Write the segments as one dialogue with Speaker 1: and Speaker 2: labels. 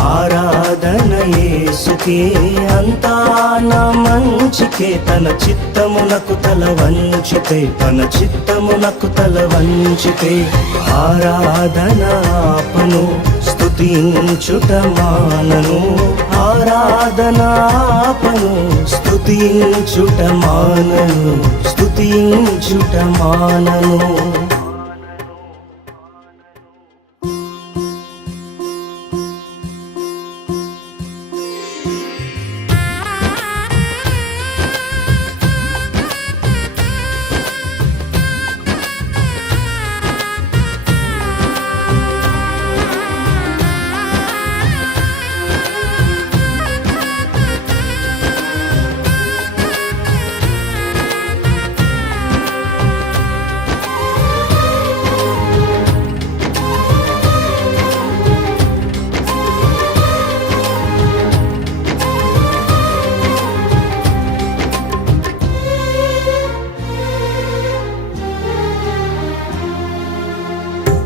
Speaker 1: ఆరాధన యేసుకే అంతా నా మంచికే. తన చిత్తమునకు తల వంచితే తన చిత్తమునకు తల వంచితే. ఆరాధన ఆపను స్తుతించుట మానను. ఆరాధన ఆపను స్తుతించుట మానను స్తుతించుట మానను.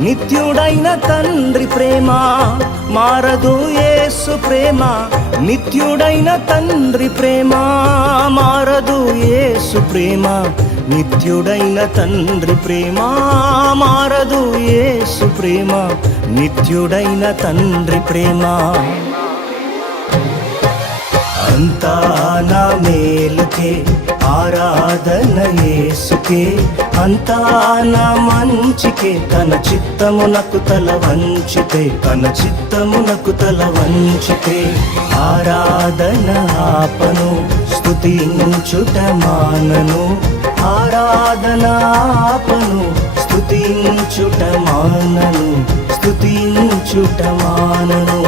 Speaker 1: నిత్యుడైన తండ్రి ప్రేమ మారదు యేసు ప్రేమ నిత్యుడైన తండ్రి ప్రేమ మారదు యేసు ప్రేమ నిత్యుడైన తండ్రి ప్రేమ మారదు యేసు ప్రేమ నిత్యుడైన తండ్రి ప్రేమ. అంతా నా మేలుకే ఆరాధన యేసుకే అంతా నా మంచికే తన చిత్తమునకు తల వంచితే తన చిత్తమునకు తల వంచితే ఆరాధన ఆపను స్థుతించుట మానను. ఆరాధన ఆపను స్థుతించుట మానను స్థుతించుట మానను.